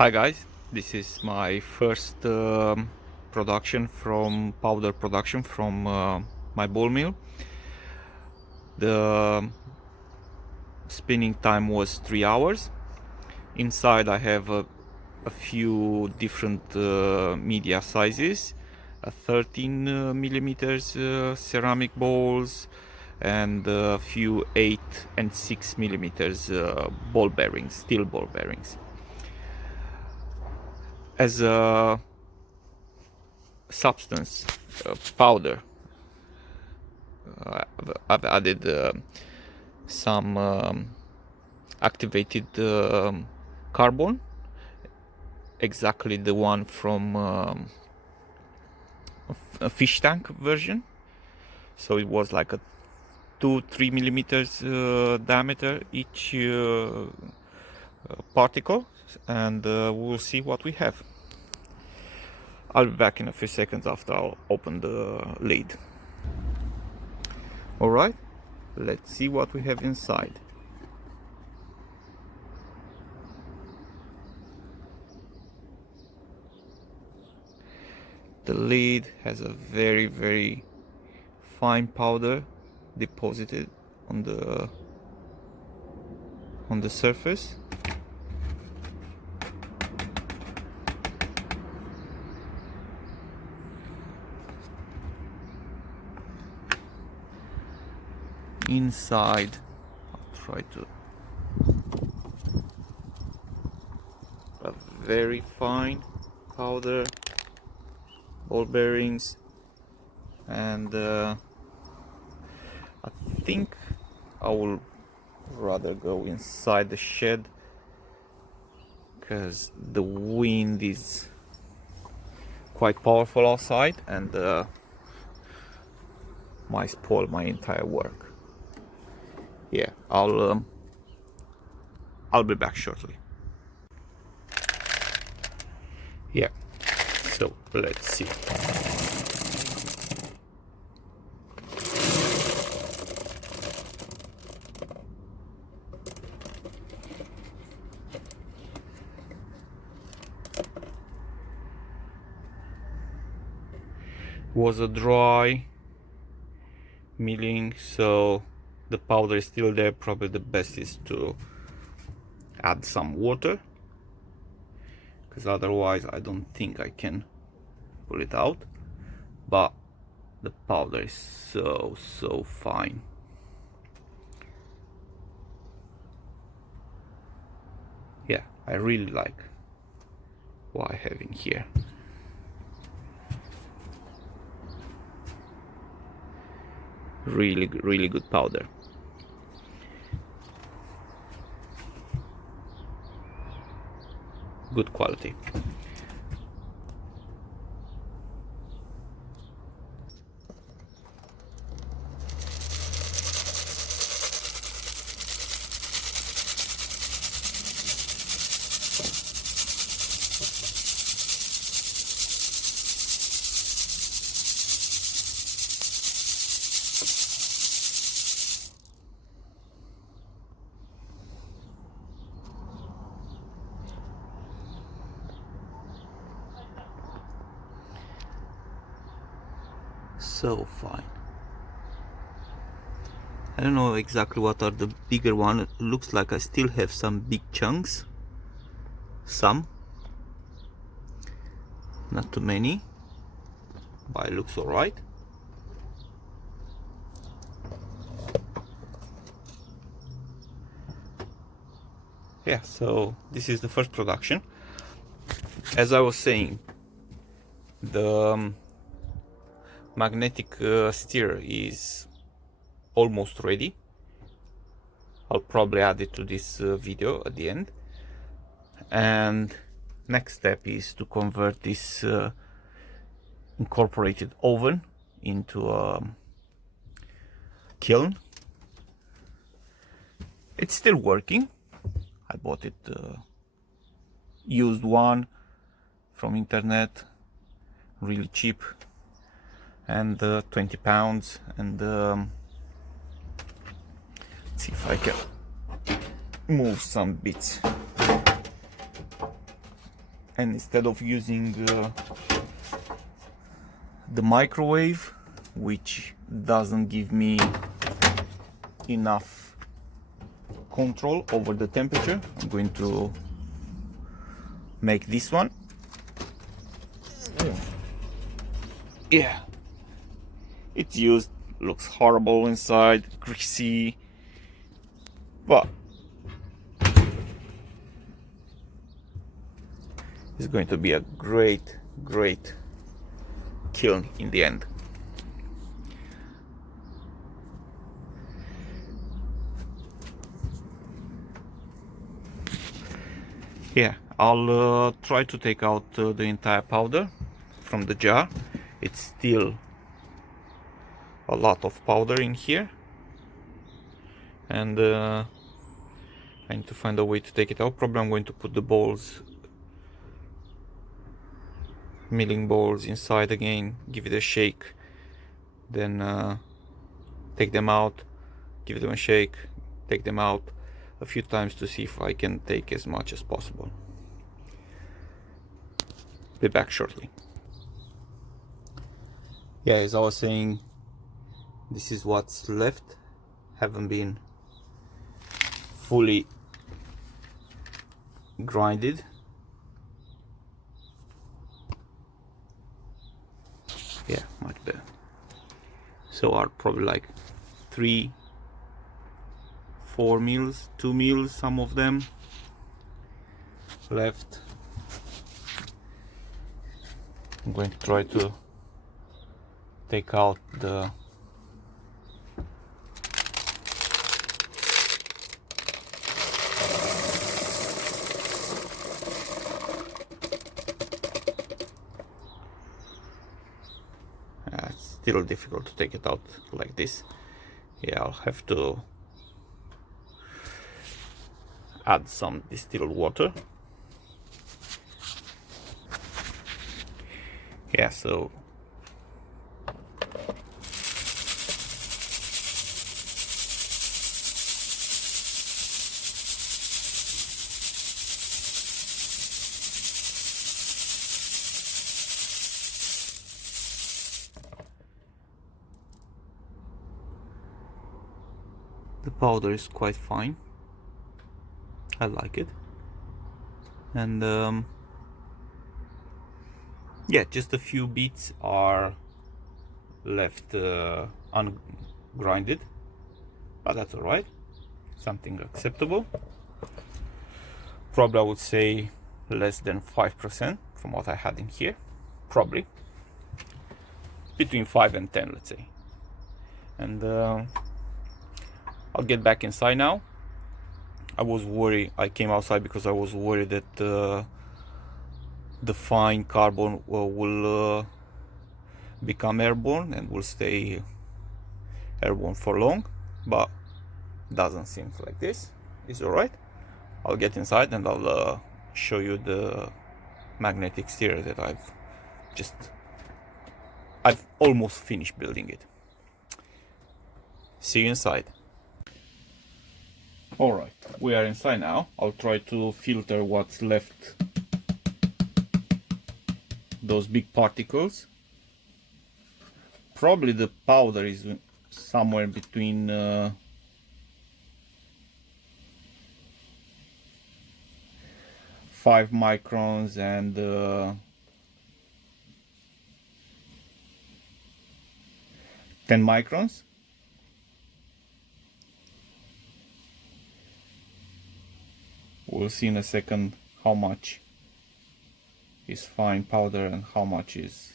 Hi guys, this is my first powder production from my ball mill. The spinning time was 3 hours. Inside I have a few different media sizes, 13 millimeters ceramic balls and a few 8 and 6 millimeters ball bearings, steel ball bearings. As a substance, powder, I've added some activated carbon, exactly the one from a fish tank version. So it was like a 2-3 millimeters diameter each particle, and we'll see what we have. I'll be back in a few seconds after I'll open the lid. Alright, let's see what we have inside. The lid has a very fine powder deposited on the surface. Inside, I'll try to, a very fine powder, ball bearings, and I think I will rather go inside the shed because the wind is quite powerful outside and might spoil my entire work. Yeah, I'll be back shortly. Yeah, so let's see. Was a dry milling, so the powder is still there. Probably the best is to add some water, because otherwise I don't think I can pull it out. But the powder is so fine. Yeah, I really like what I have in here. Really good powder. Good quality. So fine. I don't know exactly what are the bigger one. It looks like I still have some big chunks. Some. Not too many. But it looks alright. Yeah, so this is the first production. As I was saying, the magnetic stir is almost ready. I'll probably add it to this video at the end. And next step is to convert this incorporated oven into a kiln. It's still working. I bought it used one from internet, really cheap, and 20 pounds. And let's see if I can move some bits. And instead of using the microwave, which doesn't give me enough control over the temperature, I'm going to make this one. Yeah, it's used, looks horrible inside, greasy, but it's going to be a great kiln in the end. Yeah, I'll try to take out the entire powder from the jar. It's still a lot of powder in here, and I need to find a way to take it out. Probably I'm going to put the balls, milling balls, inside again, give it a shake, then take them out, give them a shake, take them out a few times to see if I can take as much as possible. Be back shortly. Yeah, as I was saying, this is what's left. Haven't been fully grinded. Yeah, much better. So are probably like 3-4 mils, 2 mils, some of them left. I'm going to try to take out the it's still difficult to take it out like this. Yeah, I'll have to add some distilled water. Yeah, so the powder is quite fine. I like it. And yeah, just a few bits are left ungrinded, but that's all right. Something acceptable. Probably I would say less than 5% from what I had in here. Probably between 5 and 10, let's say. And I'll get back inside now. I was worried. I came outside because I was worried that the fine carbon will become airborne and will stay airborne for long, but doesn't seem like this. It's all right. I'll get inside and I'll show you the magnetic stirrer that I've almost finished building it. See you inside. Alright, we are inside now. I'll try to filter what's left, those big particles. Probably the powder is somewhere between 5 microns and 10 microns. We'll see in a second how much is fine powder and how much is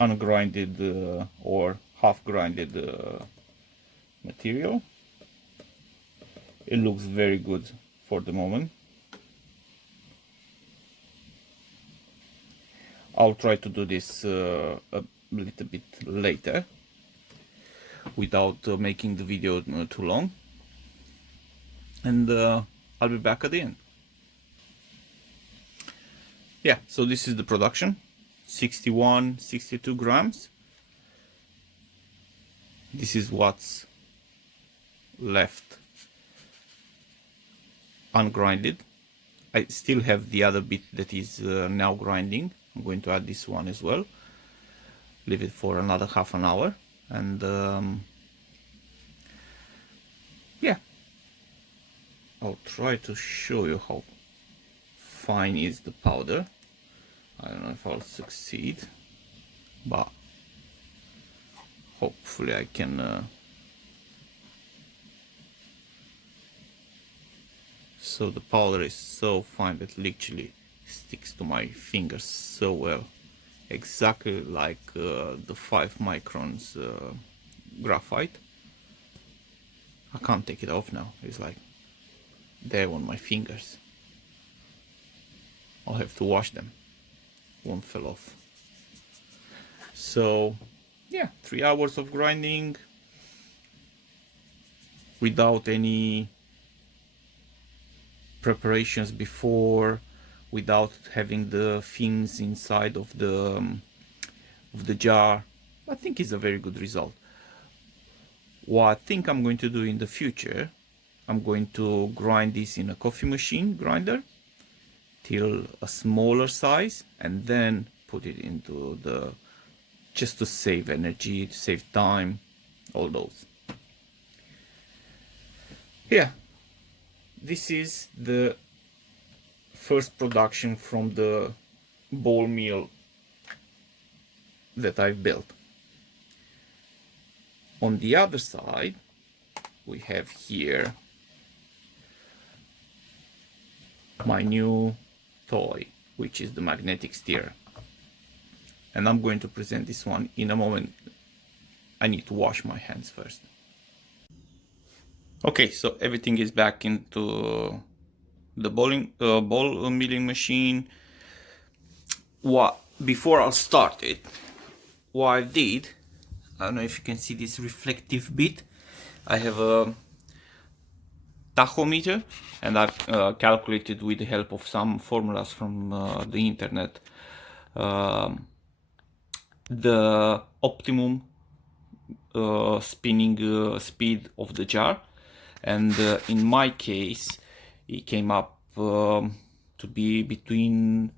ungrinded or half grinded material. It looks very good for the moment. I'll try to do this a little bit later without making the video too long, and I'll be back at the end. Yeah, so this is the production, 62 grams. This is what's left ungrinded. I still have the other bit that is now grinding. I'm going to add this one as well. Leave it for another half an hour, and yeah, I'll try to show you how fine is the powder. I don't know if I'll succeed, but hopefully I can. So the powder is so fine that literally sticks to my fingers so well, exactly like the 5 microns graphite. I can't take it off now. It's like there on my fingers. I'll have to wash them. Won't fall off. So yeah, 3 hours of grinding without any preparations before, without having the fins inside of the jar. I think it's a very good result. What I think I'm going to do in the future, I'm going to grind this in a coffee machine grinder till a smaller size, and then put it into the, just to save energy, to save time, all those. Yeah, this is the first production from the ball mill that I've built. On the other side, we have here my new toy, which is the magnetic stirrer. And I'm going to present this one in a moment. I need to wash my hands first. Okay, so everything is back into the ball milling machine. Before I started, what I did, I don't know if you can see this reflective bit. I have a tachometer, and I've calculated with the help of some formulas from the internet the optimum spinning speed of the jar, and in my case it came up to be between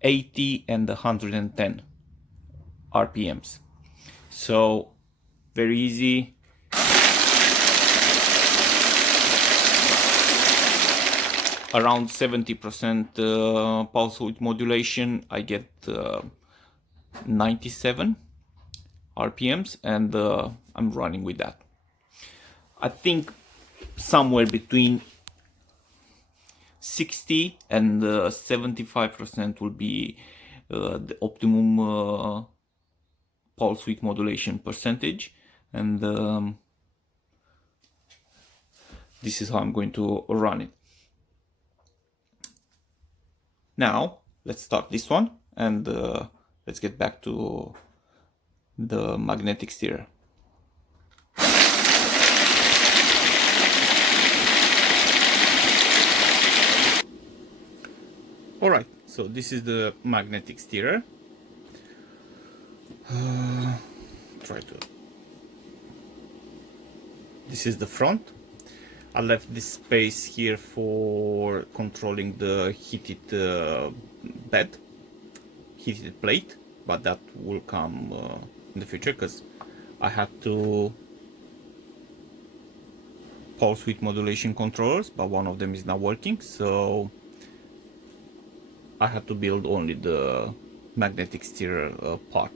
80 and 110 RPMs. So very easy. Around 70% pulse width modulation, I get 97 RPMs, and I'm running with that. I think somewhere between 60 and 75% will be the optimum pulse width modulation percentage, and this is how I'm going to run it. Now let's start this one, and let's get back to the magnetic stirrer. Alright, so this is the magnetic stirrer. This is the front. I left this space here for controlling the heated heated plate, but that will come in the future, because I had two pulse width modulation controllers, but one of them is not working, so I had to build only the magnetic stirrer part.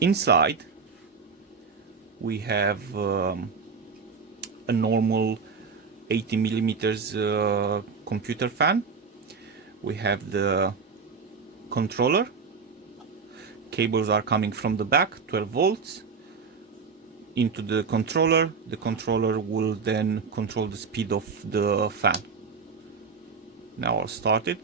Inside we have a normal 80 millimeters computer fan. We have the controller. Cables are coming from the back, 12 volts into the controller. The controller will then control the speed of the fan. Now I'll start it.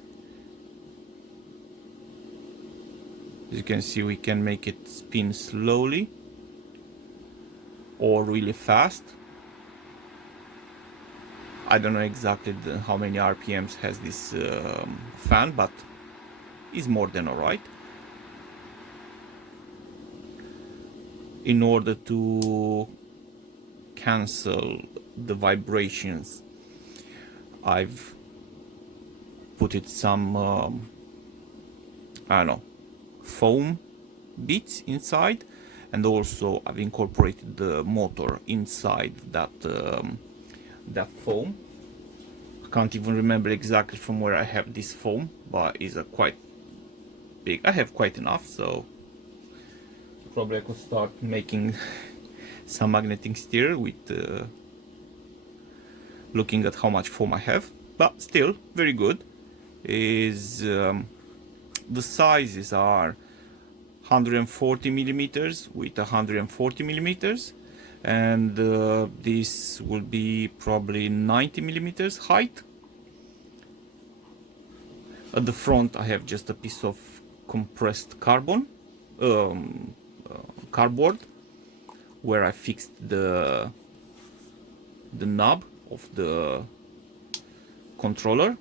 As you can see, we can make it spin slowly or really fast. I don't know exactly how many RPMs has this fan, but it's more than alright. In order to cancel the vibrations I've put it some I don't know, foam bits inside, and also I've incorporated the motor inside that that foam. I can't even remember exactly from where I have this foam, but it's a quite big. I have quite enough, so probably I could start making some magnetic steer with looking at how much foam I have. But still very good. Is the sizes are 140 millimeters with 140 millimeters, and this will be probably 90 millimeters height. At the front I have just a piece of compressed cardboard where I fixed the knob of the controller.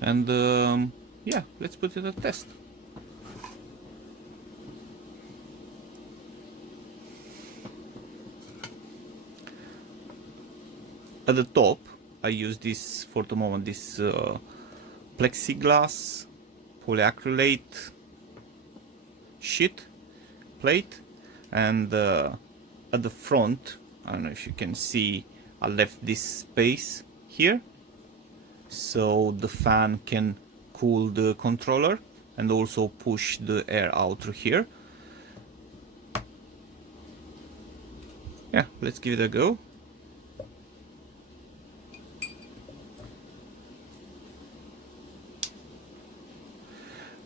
And yeah, let's put it a test. At the top I use this for the moment, this plexiglass polyacrylate sheet plate, and at the front, I don't know if you can see, I left this space here so the fan can cool the controller and also push the air out through here. Yeah, let's give it a go.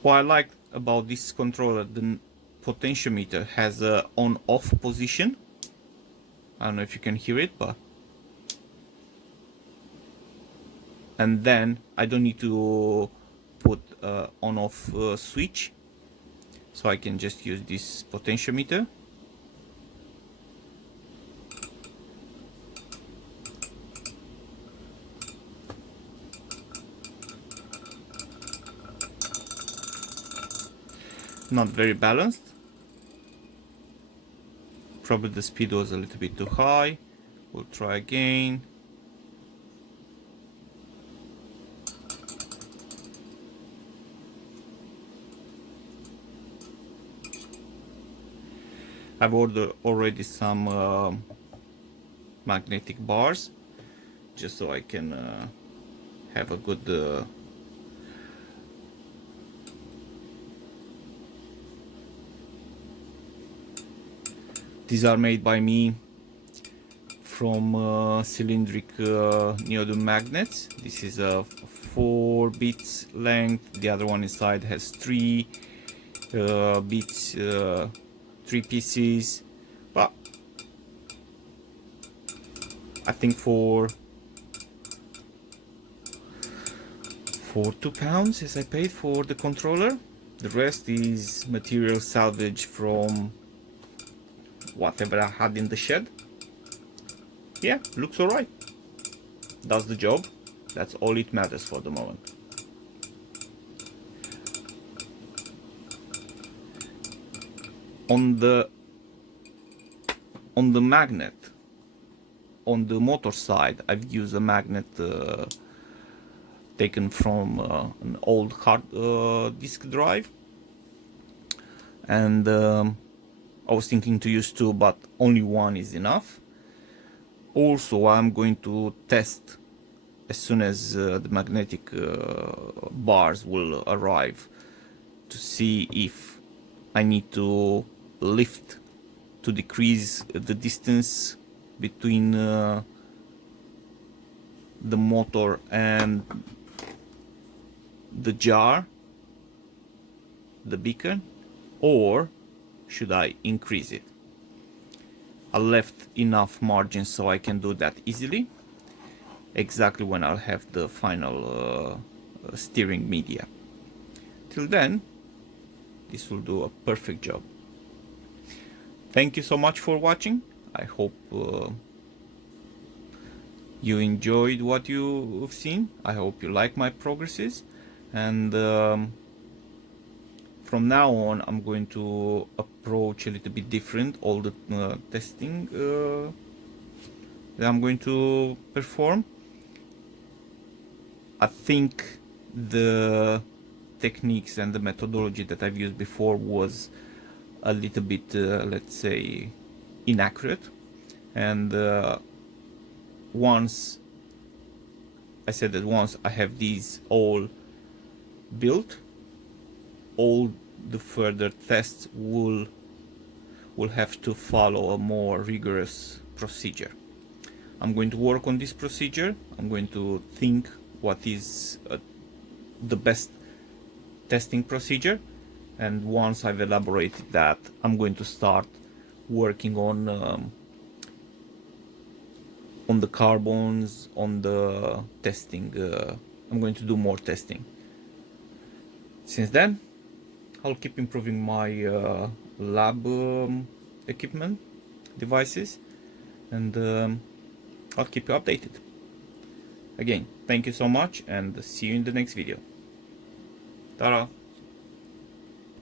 What I like about this controller, the potentiometer has a on-off position. I don't know if you can hear it, but and then I don't need to put on-off switch, so I can just use this potentiometer. Not very balanced. Probably the speed was a little bit too high. We'll try again. I've ordered already some magnetic bars, just so I can have a good these are made by me from cylindric neodymium magnets. This is a 4 bits length, the other one inside has 3 bits, 3 pieces, but I think for £2 as I paid for the controller. The rest is material salvage from whatever I had in the shed. Yeah, looks alright. Does the job. That's all it matters for the moment. On the magnet, on the motor side, I've used a magnet taken from an old hard disk drive, and I was thinking to use 2, but only 1 is enough. Also, I'm going to test as soon as the magnetic bars will arrive, to see if I need to lift to decrease the distance between the motor and the jar, the beacon, or should I increase it. I left enough margin so I can do that easily, exactly when I'll have the final steering media. Till then, this will do a perfect job. Thank you so much for watching. I hope you enjoyed what you've seen. I hope you like my progresses, and from now on I'm going to approach approach a little bit different all the testing that I'm going to perform. I think the techniques and the methodology that I've used before was a little bit, let's say, inaccurate. And once I said that once I have these all built, all the further tests will have to follow a more rigorous procedure. I'm going to work on this procedure. I'm going to think what is the best testing procedure, and once I've elaborated that, I'm going to start working on the carbons, on the testing. I'm going to do more testing. Since then, I'll keep improving my lab equipment, devices, and I'll keep you updated. Again, thank you so much, and see you in the next video. Ta-da!